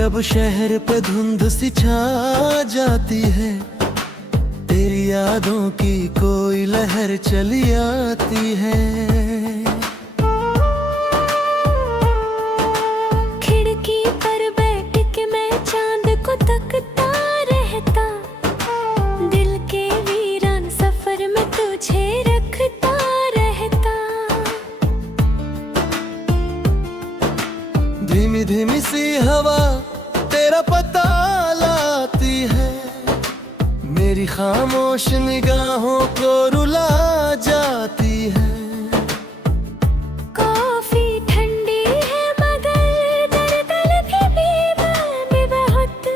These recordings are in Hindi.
जब शहर पे धुंध सी छा जाती है, तेरी यादों की कोई लहर चली आती है। खिड़की पर बैठ के मैं चांद को तकता रहता, दिल के वीरान सफर में तुझे रखता रहता। धीमी धीमी सी हवा तेरा पता लाती है, मेरी खामोश निगाहों को रुला जाती है। कॉफी ठंडी है मगर दर्द भी मैं बहुत,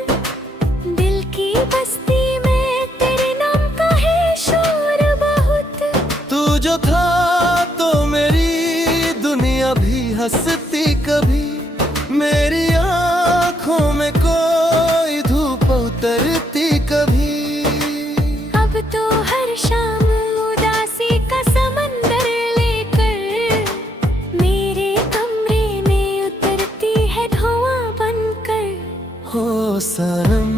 दिल की बस्ती में तेरे नाम का है शोर बहुत। तू जो था तो मेरी दुनिया भी हंसती कभी, मेरी आँखों में कोई धूप उतरती कभी। अब तो हर शाम उदासी का समंदर लेकर मेरे कमरे में उतरती है धुआं बनकर। हो सनम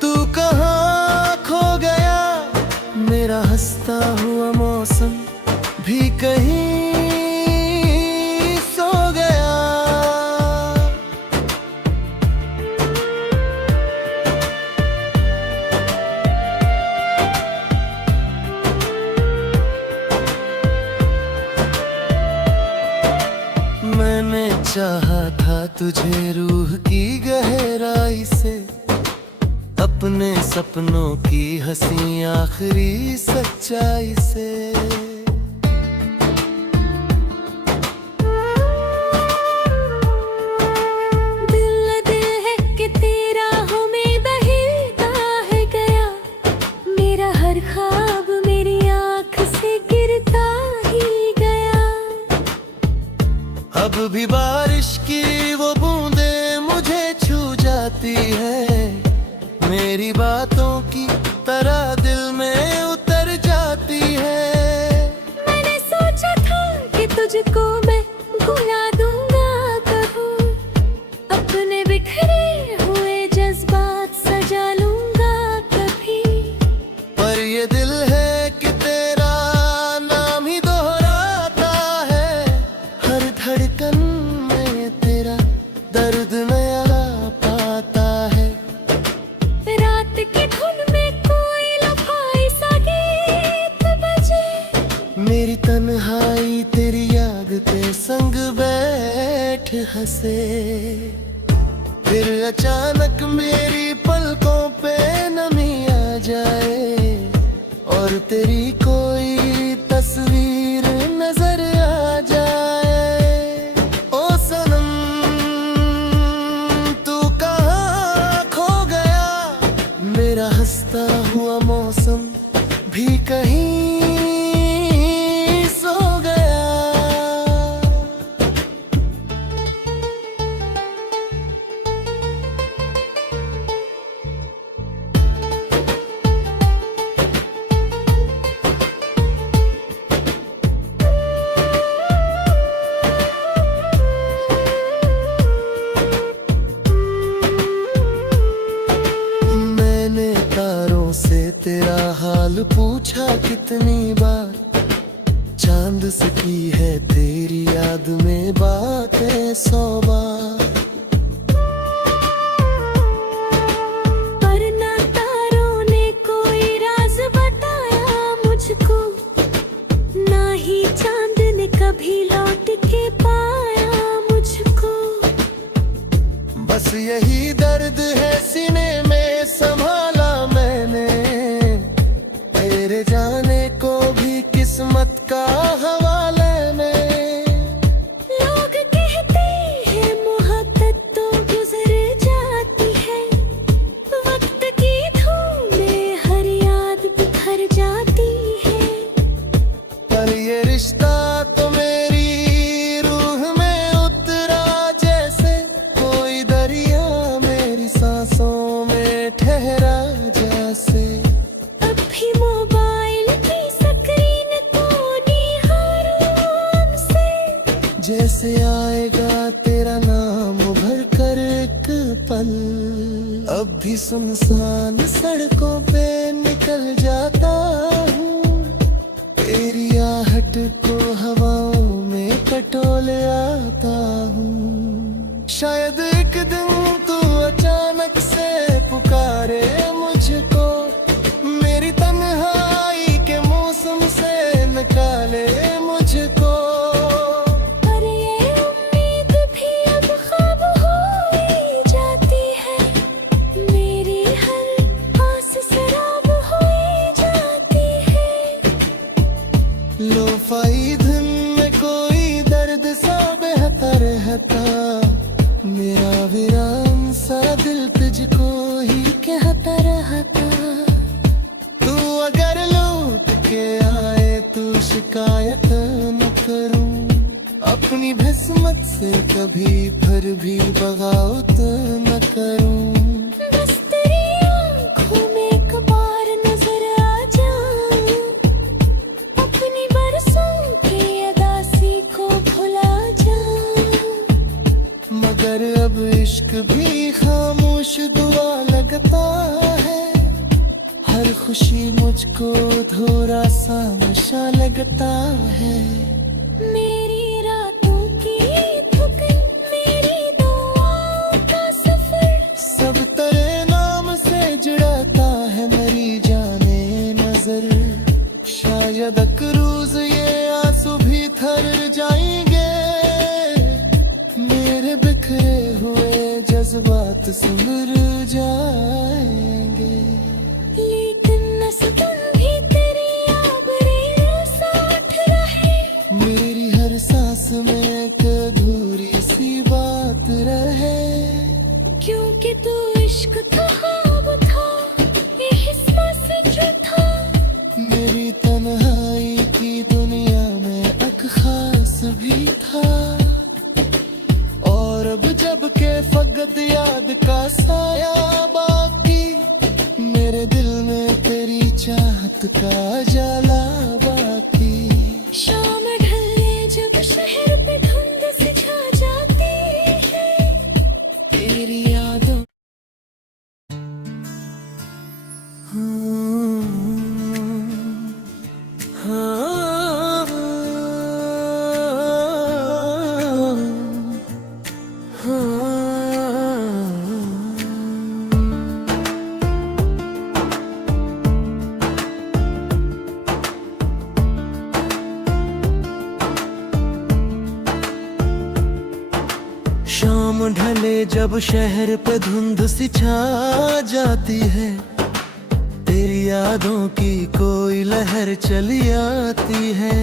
तू कहाँ खो गया, मेरा हंसता हुआ मौसम भी कहीं सो गया। मैंने चाहा था तुझे रूह की गहराई से, अपने सपनों की हंसी आखिरी सच्चाई से। दिल है कि तेरा हो में बहता है गया, मेरा हर ख्वाब मेरी आँख से गिरता ही गया। अब भी बारिश की वो बूंदें मुझे छू जाती है, मेरी बातों की तरह दिल में उतर जाती है। मैंने सोचा था कि तुझको मैं भुला दूंगा कभी, अपने बिखरे हुए जज्बात सजा लूंगा कभी। पर ये दिल है कि तेरा नाम ही दोहराता है, हर धड़कन में तेरा दर्द नया पाता है। रात की धुन में कोई लफाई सा गीत बजे, मेरी तन्हाई तेरी याद पे संग बैठ हंसे। फिर अचानक मेरी पलकों पे नमी आ जाए और तेरी कोई तस्वीर नजर आ जाए। ओ सनम तू कहाँ खो गया, मेरा हंसता हुआ मौसम भी कहीं सो गया। मैंने तारों से तेरा हाल पूछा कितनी बार, चांद से की है तेरी याद में बातें 100 बार। पर ना तारों ने कोई राज बताया मुझको, ना ही चांद ने कभी लौट के पाया मुझको। बस यही दर्द है सीने में संभाला मैंने, तेरे जाने को भी किस्मत का हवाला में। लोग कहते हैं मोहब्बत तो गुजर जाती है, वक्त की धूल में हर याद बिखर जाती है। पर ये रिश्ता तो मेरी रूह में उतरा जैसे कोई दरिया मेरी सांसों में ठहरा जैसे। अब भी मोबाइल की स्क्रीन को निहारूं से, जैसे आएगा तेरा नाम उभर पल। अब भी सुनसान सड़कों पे निकल जाता हूँ, तेरी आहट को हवाओं में टटोले आता हूँ। शायद एक दिन तू अचानक से पुकारे मुझको, मेरी तन्हाई के मौसम से निकाले मुझको। पर ये उम्मीद भी अब ख्वाब हो ही जाती है, मेरी हर आस सराब हो ही जाती है। लोफाई धुन में कोई दर्द सा बहता रहता, मेरा वीरान सा दिल तुझको ही कहता रहता। तू अगर लौट के आए तो शिकायत न करूं, अपनी भस्मत से कभी फिर भी बगावत न करूं। बस तेरी आँखों में एक बार नजर आ जाऊं, अपनी बरसों की अदासी को भुला जाऊं। मगर अब इश्क भी खामोश दुआ लगता है, हर खुशी मुझको थोड़ा सा नशा लगता है। मेरी रातों की थकन, मेरी दुआओं का सफर, सब तेरे नाम से जुड़ाता है मेरी जाने नजर। शायद एक रोज ये आंसू भी थर जाएंगे, मेरे बिखरे हुए जज्बात सुधर जाएंगे। लेकिन नस्बन भी तेरी आबरी साथ रहे, मेरी हर सांस में एक अधूरी सी बात रहे। क्योंकि तू इश्क था, ख्वाब था, ये हिस्सा सच था। मेरी तन्हाई की दुनिया में एक खास भी था। और अब जब के फकत याद का साया बाकी, मेरे दिल में तेरी चाहत का जाला बाकी। शाम ढले जब शहर पे धुंध सी छा जाती है, तेरी यादों शाम ढले जब शहर पे धुंध सी छा जाती है, तेरी यादों की कोई लहर चली आती है।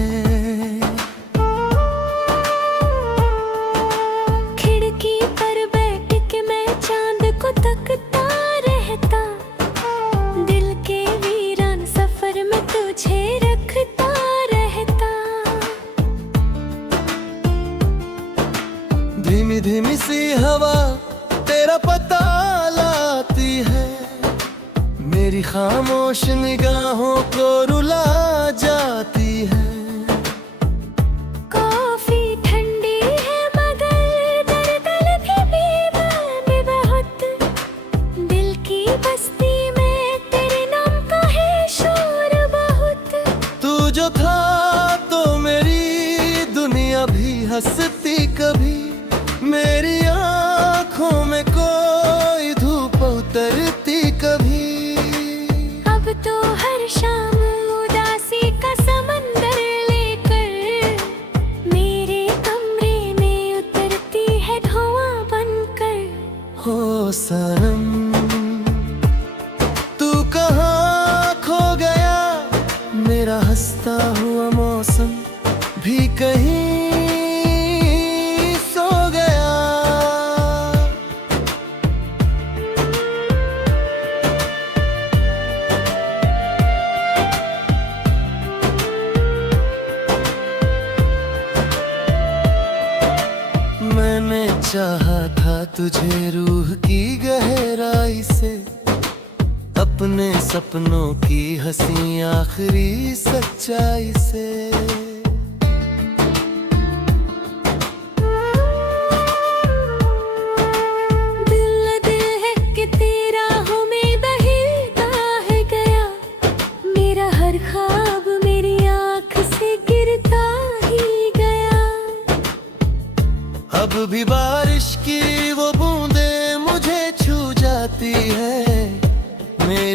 खिड़की पर बैठ के मैं चांद को तकता रहता, दिल के वीरान सफर में तुझे रखता रहता। धीमी धीमी सी हवा तेरा पता लाती है, मेरी खामोश निगाहों को रुला जाती है। कॉफी ठंडी है मगर दर्द भी मैं बहुत, दिल की बस्ती में तेरे नाम का है शोर बहुत। तू जो था तो मेरी दुनिया भी हंसती कभी, मेरी आँखों में कोई धूप उतरती कभी। अब तो हर शाम उदासी का समंदर लेकर, मेरे कमरे में उतरती है धुआं बनकर। हो सनम तू कहाँ खो गया, मेरा हंसता हुआ मौसम भी कहीं सो गया। मैंने चाहा था तुझे रूह की गहराई से, अपने सपनों की हंसी आखिरी सच्चाई से। दिल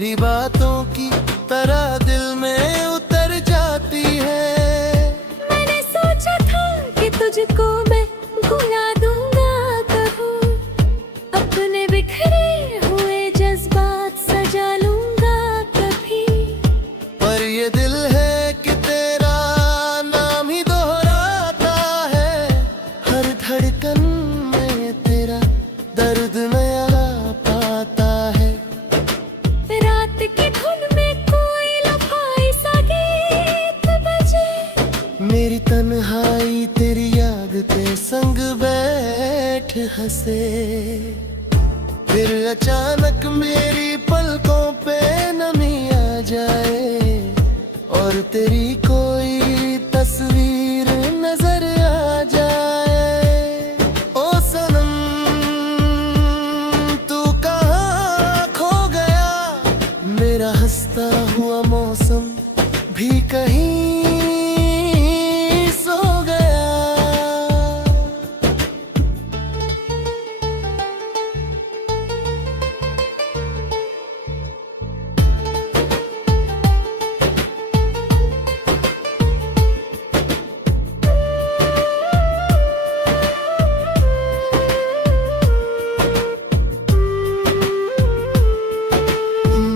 मेरी बातों की तरह दिल में उतर जाती है। मैंने सोचा था कि तुझको मैं भुला दूंगा कभी, अपने बिखरे हुए जज्बात सजा लूंगा कभी। पर ये दिल है कि तेरा नाम ही दोहराता है, हर धड़कन में तेरा दर्द नया पाता है। रात की धुन में कोई लफाई सा गीत बजे, मेरी तन्हाई तेरी याद के संग बैठ हंसे। फिर अचानक मेरी पलकों पे नमी आ जाए और तेरी कोई तस्वीर नजर आ जाए। ओ सनम तू कहाँ खो गया, मेरा हंसता हुआ मौसम भी कहीं सो गया।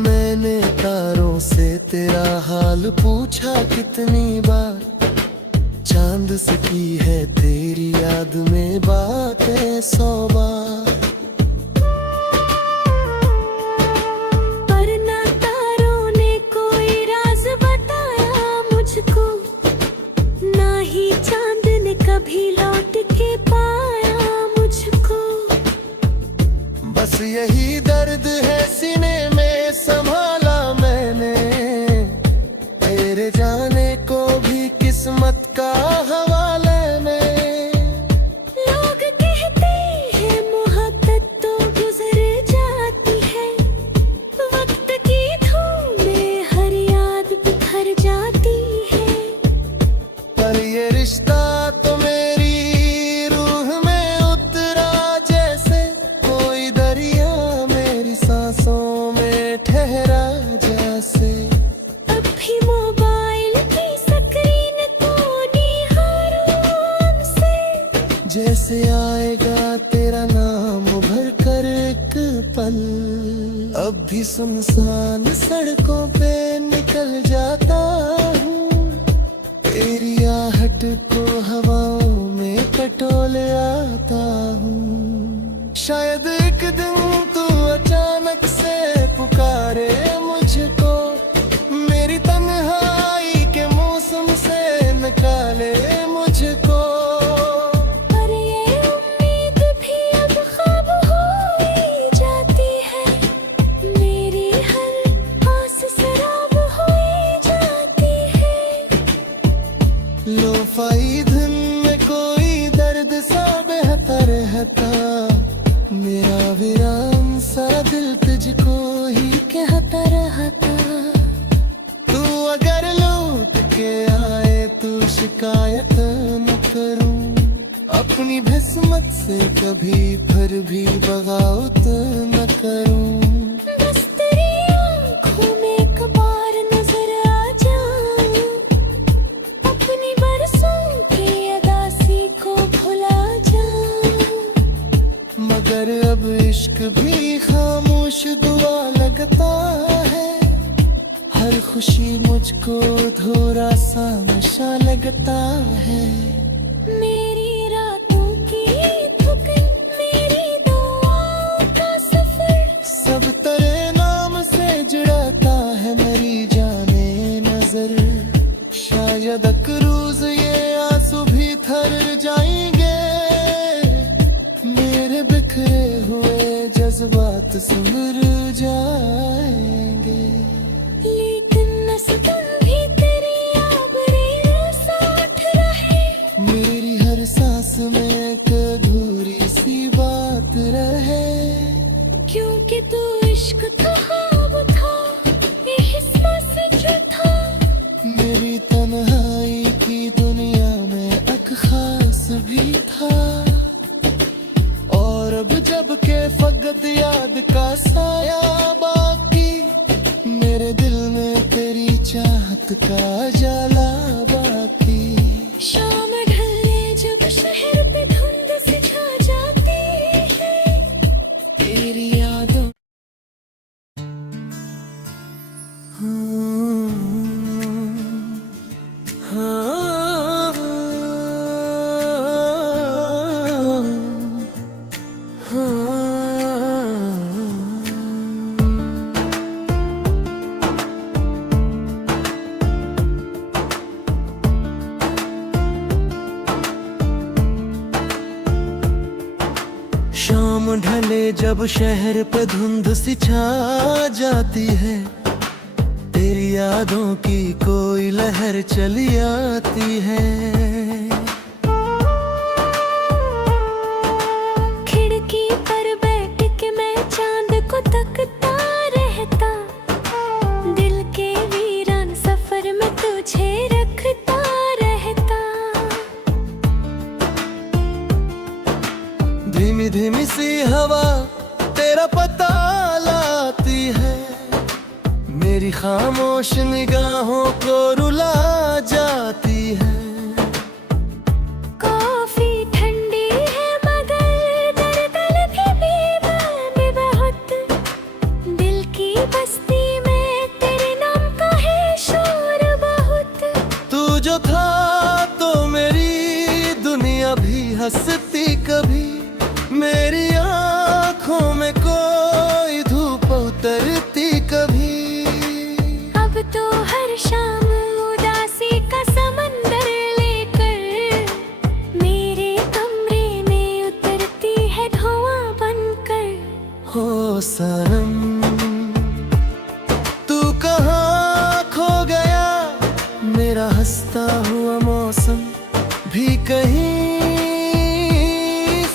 मैंने तारों से तेरा हाल पूछा कितनी बार, चांद से की है तेरी याद में बातें 100 बार। पर ना तारों ने कोई राज बताया मुझको, ना ही चांद ने कभी लौट के पाया मुझको। बस यही दर्द है सीने में संभाला मैंने, तेरे जाने को भी किस्मत का हवाला में। लोग कहते हैं मोहब्बत तो गुजर जाती है, वक्त की धूल में हर याद बिखर जाती है। पर ये रिश्ता तो मेरी रूह में उतरा जैसे कोई दरिया मेरी सांसों में ठहरा जैसे। अब भी मोबाइल की स्क्रीन को निहारूं उनसे, जैसे आएगा तेरा नाम भर कर एक पल। अब भी सुनसान सड़कों पे निकल जाता हूँ, तेरी आहट को हवाओं में टटोले आता हूँ। शायद एक दिन तू अचानक से पुकारे मुझको, मेरी तन्हाई के मौसम से निकाले मुझको। पर ये उम्मीद भी अब ख्वाब हो ही जाती है, मेरी हर आस सराब हो ही जाती है। लोफाई धुन में कोई दर्द सा बहता रहता, मेरा वीरान सा दिल तुझको ही कहता रहता। तू अगर लौट के आए तो शिकायत न करूं, अपनी किस्मत से कभी फिर भी बगावत न करूं। बस तेरी आँखों में एक बार नजर आ जाऊं, अपनी बरसों की अदासी को भुला जाऊं। मगर अब इश्क भी खामोश दुआ लगता है, हर खुशी मुझको थोड़ा सा नशा लगता है। मेरी रातों की थकन, मेरी दुआओं का सफर, सब तेरे नाम से जुड़ाता है मेरी जाने नजर। शायद एक रोज ये आंसू भी थर जाएंगे, मेरे बिखरे हुए जज्बात सिमर जाएंगे। लेकिन नस्बन भी तेरी आबरी साथ रहे, मेरी हर सांस में एक अधूरी सी बात रहे। क्योंकि तू इश्क था, ख्वाब था, ये हिस्सा सच था। मेरी तन्हाई की दुनिया में एक खास भी था, और अब जब के फकत याद का साया बाकी, चाहत का जाला बाकी। शाम ढले जब शहर पे धुंध सी छा जाती है तेरी यादों शाम ढले जब शहर पे धुंध सी छा जाती है तेरी यादों की कोई लहर चली आती है। खिड़की पर बैठ के मैं चांद को तकता रहता, दिल के वीरान सफर में तुझे रखता रहता। धीमी धीमी सी हवा तेरा पता लाती है, मेरी खामोश निगाहों को रुला जाती है। कॉफी ठंडी है मगर दर्द भी मैं बहुत, दिल की बस्ती में तेरे नाम का है शोर बहुत। तू जो था तो मेरी दुनिया भी हंसती कभी, मेरी आँखों में कोई धूप उतरती कभी। अब तो हर शाम उदासी का समंदर लेकर मेरे कमरे में उतरती है धुआं बनकर। हो सनम तू कहाँ खो गया, मेरा हंसता हुआ मौसम भी कहीं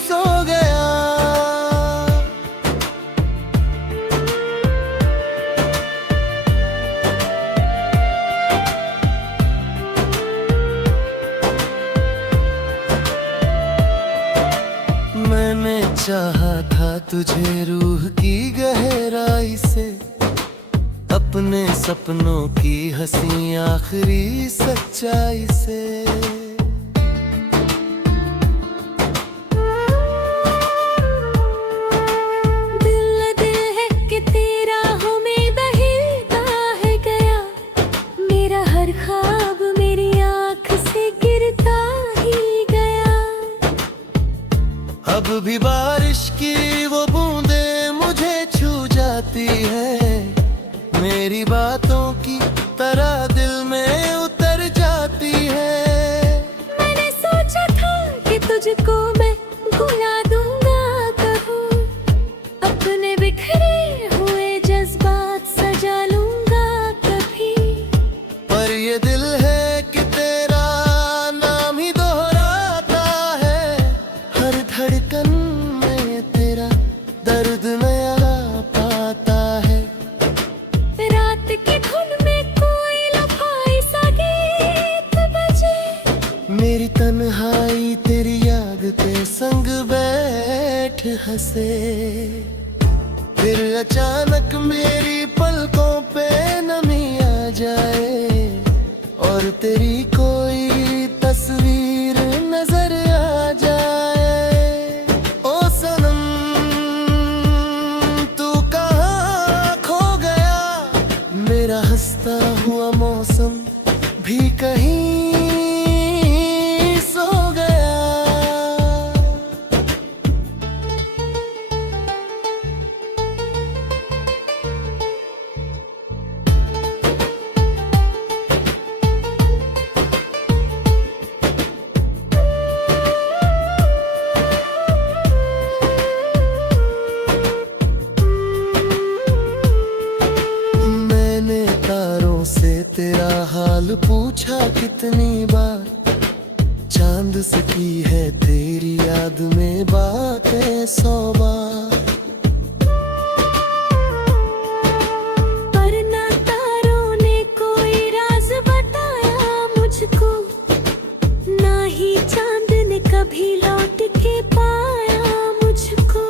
सो गया। मैंने चाहा था तुझे रूह की गहराई से, अपने सपनों की हंसी आखिरी सच्चाई से। दिल है कि तेरा हो में बहता है गया, मेरा हर ख्वाब मेरी आँख से गिरता ही गया। अब भी बारिश की वो बूंदें मुझे छू जाती है, मेरी बातों की तरह दिल में उतर जाती है। मैंने सोचा था कि तुझको मैं भुला दूंगा कभी, अपने बिखरे हुए जज्बात सजा लूंगा कभी। पर ये दिल है कि तेरा नाम ही दोहराता है, हर धड़कन में तेरा दर्द नया पाता है। रात की धुन में कोई लफाई सा गीत बजे, मेरी तन्हाई तेरी याद के संग बैठ हंसे। फिर अचानक मेरी पलकों पे नमी आ जाए और तेरी कोई तस्वीर नजर आ जाए। ओ सनम तू कहाँ खो गया, मेरा हंसता हुआ मौसम भी कहीं सो गया। मैंने तारों से तेरा हाल पूछा कितनी बार, चांद से की है तेरी याद में बातें 100 बार। पर ना तारों ने कोई राज बताया मुझको, ना ही चांद ने कभी लौट के पाया मुझको।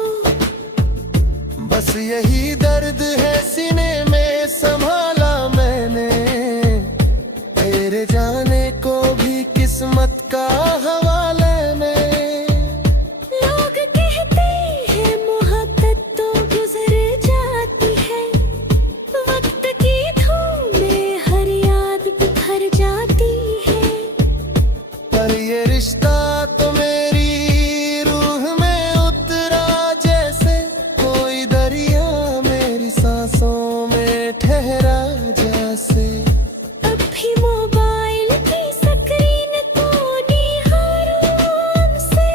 बस यही दर्द है सीने में संभाला मैंने, ठहरा जैसे अब भी मोबाइल की स्क्रीन को निहारूं से,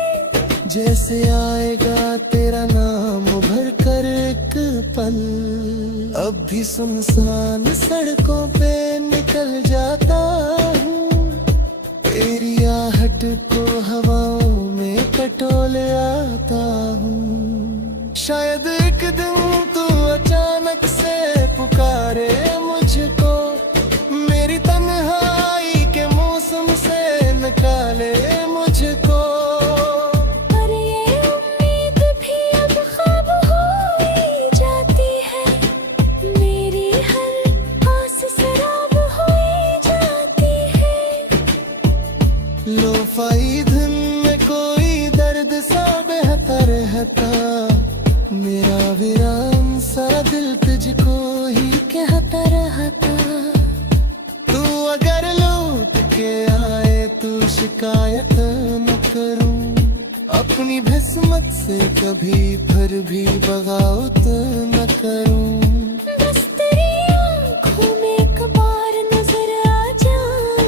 जैसे आएगा तेरा नाम भर कर एक पल। अब भी सुनसान सड़कों पे निकल जाता हूँ, तेरी आहट को हवाओं में टटोले आता हूँ। शायद एक दिन तू अचानक से पुकारे मुझको, मेरी तन्हाई के मौसम से निकाले मुझको। पर ये उम्मीद भी अब ख्वाब हो ही जाती है, मेरी हर आस सराब हो ही जाती है। लोफाई धुन में कोई दर्द सा बहता रहता, मेरा वीरान सा दिल तुझको ही कहता रहता। तू अगर लौट के आए तो शिकायत न करूं, अपनी किस्मत से कभी फिर भी बगावत न करूं। बस तेरी आँखों में एक बार नजर आ जाऊं,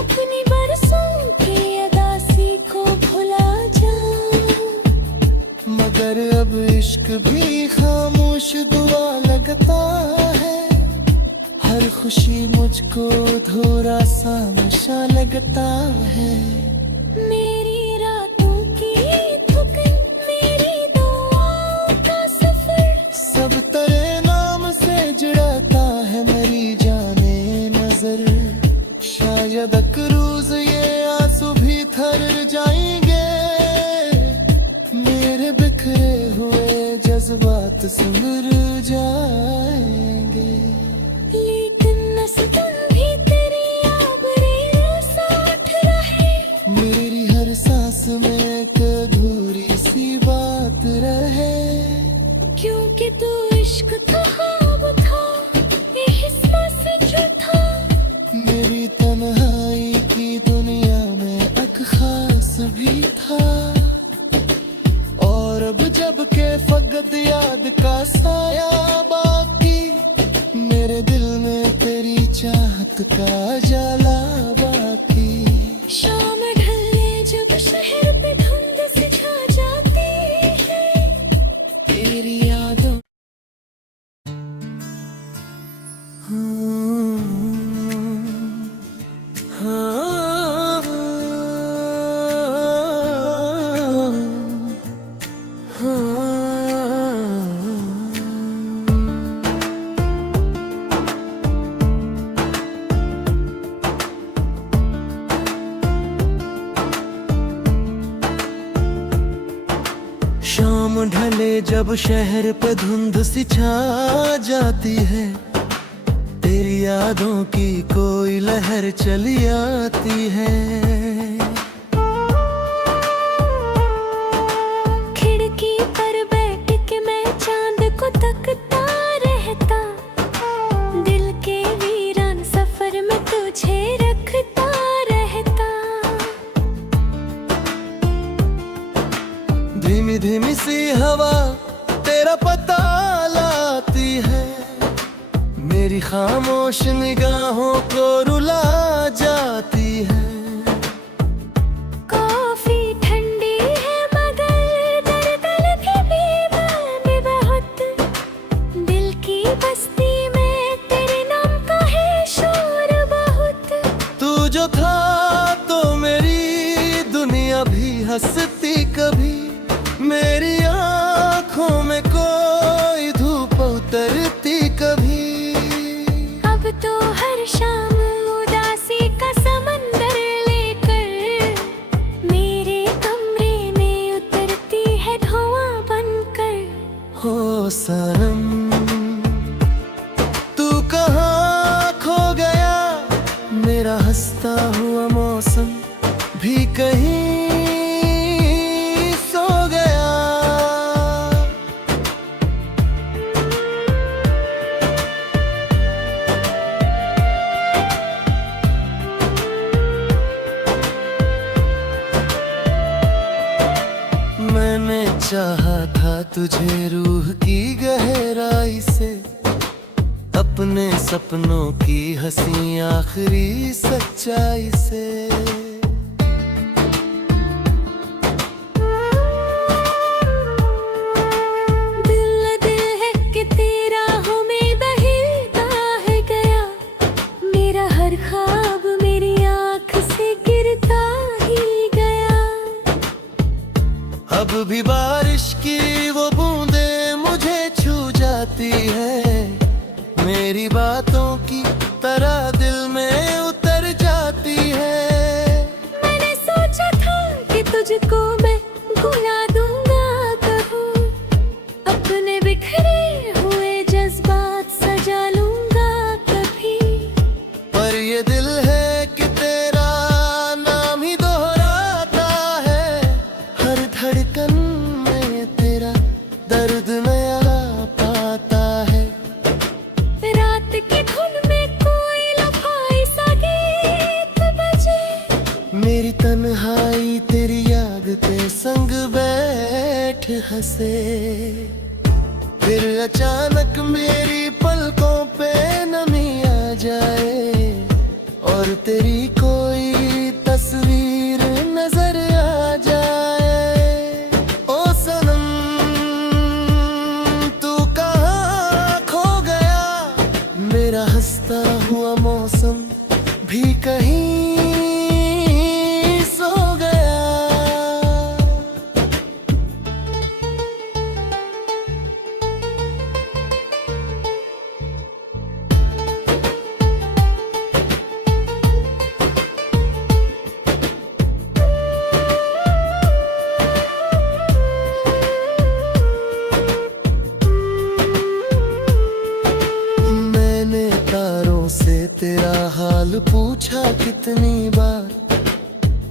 अपनी बरसों की अदासी को भुला जाऊं। मगर अब इश्क भी खामोश दुआ लगता है, हर खुशी मुझको थोड़ा सा नशा लगता है। मेरी रातों की थकन, मेरी दुआओं का सफर, सब तेरे नाम से जुड़ाता है मेरी जाने नजर। शायद एक रोज ये आंसू भी थर जाएंगे, मेरे बिखरे हुए जज्बात सिमर जाएंगे। लेकिन नस्बन भी तेरी आबरी साथ रहे, मेरी हर सांस में एक अधूरी सी बात रहे। क्योंकि तू इश्क था, ख्वाब था, ये हिस्सा से जो था। मेरी तन्हाई की दुनिया में एक खास भी था, और अब जब के फकत याद का साया बाकी, मेरे दिल में तेरी चाहत का जाला बाकी। शाम ढलने जब शहर पे धुंध सी छा जाती है, तेरी यादों शाम ढले जब शहर पे धुंध सी छा जाती है, तेरी यादों की कोई लहर चली आती है। खिड़की पर बैठ के मैं चांद को तकता रहता, दिल के वीरान सफर में तुझे रखता रहता। धीमी धीमी सी हवा तेरा पता लाती है, मेरी खामोश निगाहों को रुला जाती है। कॉफी ठंडी है मगर दर्द भी मैं बहुत, दिल की बस्ती में तेरे नाम का है शोर बहुत। तू जो था तो मेरी दुनिया भी हंसती कभी, मेरी आँखों में कोई धूप उतरती कभी। अब तो हर शाम उदासी का समंदर लेकर, मेरे कमरे में उतरती है धुआं बनकर। हो सनम तू कहाँ खो गया, मेरा हंसता हुआ मौसम भी कहीं सो गया। मैंने चाहा था तुझे रूह की गहराई से, अपने सपनों की हंसी आखिरी सच्चाई से। अब भी बारिश की वो बूंदें मुझे छू जाती है, मेरी बातों की तरह दिल में उतर जाती है। मैंने सोचा था कि तुझको मैं भुला दूंगा कभी, अपने बिखरे हुए जज्बात सजा लूंगा कभी। पर ये दिल है कि तेरा नाम ही दोहराता है, हर धड़कन में तेरा दर्द नया पाता है। रात की धुन में कोई लफाई सा गीत बजे, मेरी तन्हाई तेरी याद ते संग बैठ हंसे। फिर अचानक मेरी पलकों पे नमी आ जाए और तेरी कोई तस्वीर नजर आ जाए। ओ सनम तू कहाँ खो गया, मेरा हंसता हुआ मौसम भी कहीं सो गया। मैंने तारों से तेरा हाल पूछा कितनी बार,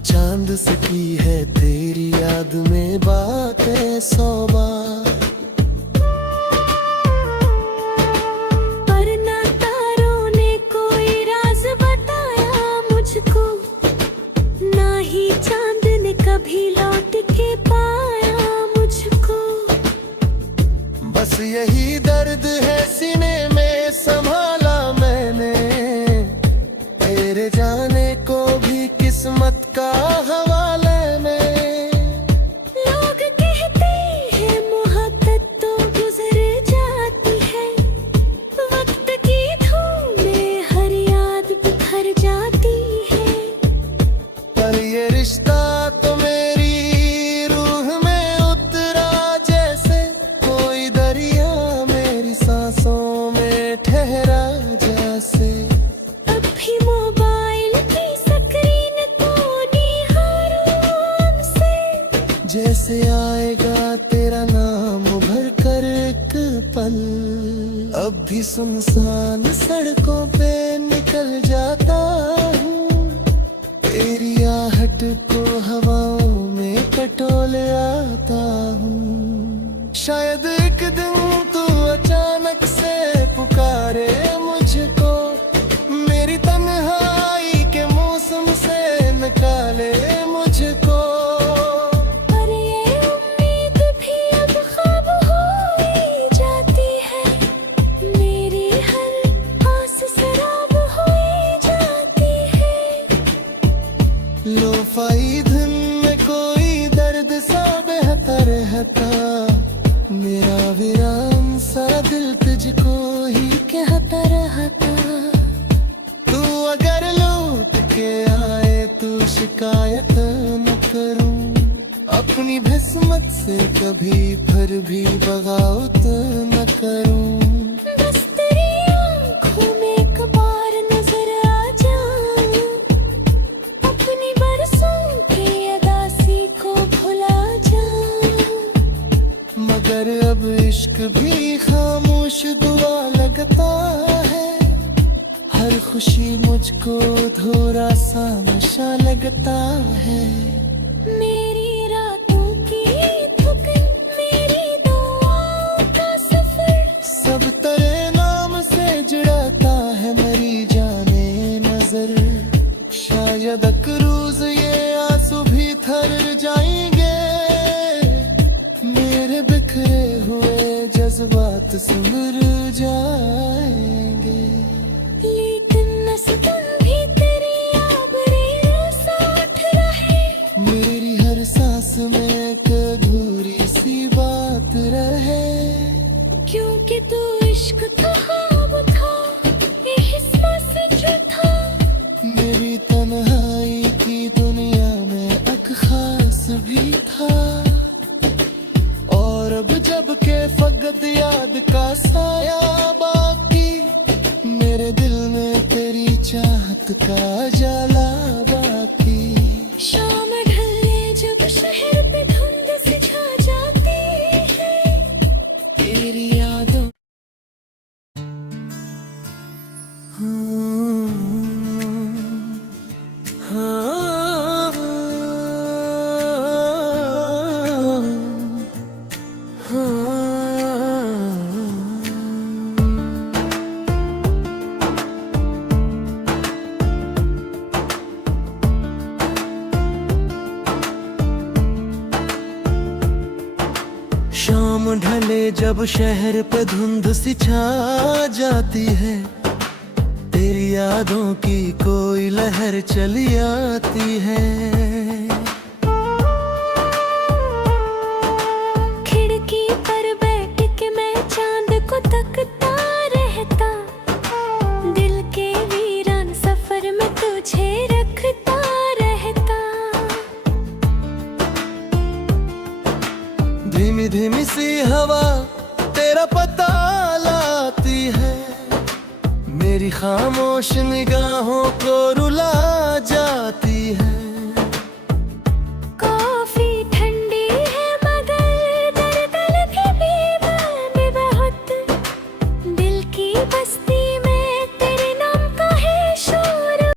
चांद से की है तेरी याद में बातें 100 बार। पर ना तारों ने कोई राज बताया मुझको, ना ही चांद ने कभी लौट के पाया मुझको। बस यही दर्द है सीने में संभाला मैंने, तेरे जाने को भी किस्मत का हवाला में। लोग कहते हैं मोहब्बत तो गुजर जाती है, वक्त की धूल में हर याद बिखर जाती है। पर ये रिश्ता तो मेरी रूह में उतरा जैसे कोई दरिया मेरी सांसों में ठहरा जैसे। अब भी मोबाइल की स्क्रीन को निहारूं से, जैसे आएगा तेरा नाम भर कर एक पल। अब भी सुनसान सड़कों पे निकल जाता हूँ, तेरी आहट को हवाओं में टटोले आता हूँ। शायद एक दिन तू अचानक से पुकारे मुझको, मेरी तन्हाई के मौसम से निकाले मुझको। पर ये उम्मीद भी अब ख्वाब हो ही जाती है, मेरी हर आस सराब हो ही जाती है। लोफाई धुन में कोई दर्द सा बहता रहता, मेरा वीरान सा दिल तुझको ही कहता रहता। तू अगर लौट के आए तो शिकायत न करूं, अपनी किस्मत से कभी फिर भी बगावत न करूं। बस तेरी आँखों में एक बार नजर आ जाऊं, अपनी बरसों की अदासी को भुला जाऊं। मगर अब इश्क भी खामोश दुआ लगता है, हर खुशी मुझको थोड़ा सा नशा लगता है। मेरी रातों की थकन, मेरी दुआओं का सफर, सब तेरे नाम से जुड़ाता है मेरी जाने नजर। शायद एक रोज ये आंसू भी थर जाएंगे, मेरे बिखरे हुए जज्बात सिमर जाएंगे। लेकिन नस्बन भी तेरी आबरी साथ रहे। मेरी हर सांस में एक अधूरी सी बात रहे। क्योंकि तू इश्क था, ख्वाब था, ये हिस्सा सच था। मेरी तन्हाई की दुनिया में एक खास भी था। और अब जब के फकत याद का साया बाकी, मेरे दिल में तेरी चाहत का जाला बाकी। शाम ढले जब शहर पे धुंध सी छा जाती है, तेरी यादों शाम ढले जब शहर पे धुंध सी छा जाती है, तेरी यादों की कोई लहर चली आती है। खिड़की पर बैठ के मैं चांद को तकता रहता। दिल के वीरान सफर में तुझे रखता रहता। धीमी धीमी सी हवा तेरा पता लाती है, मेरी खामोश निगाहों को रुला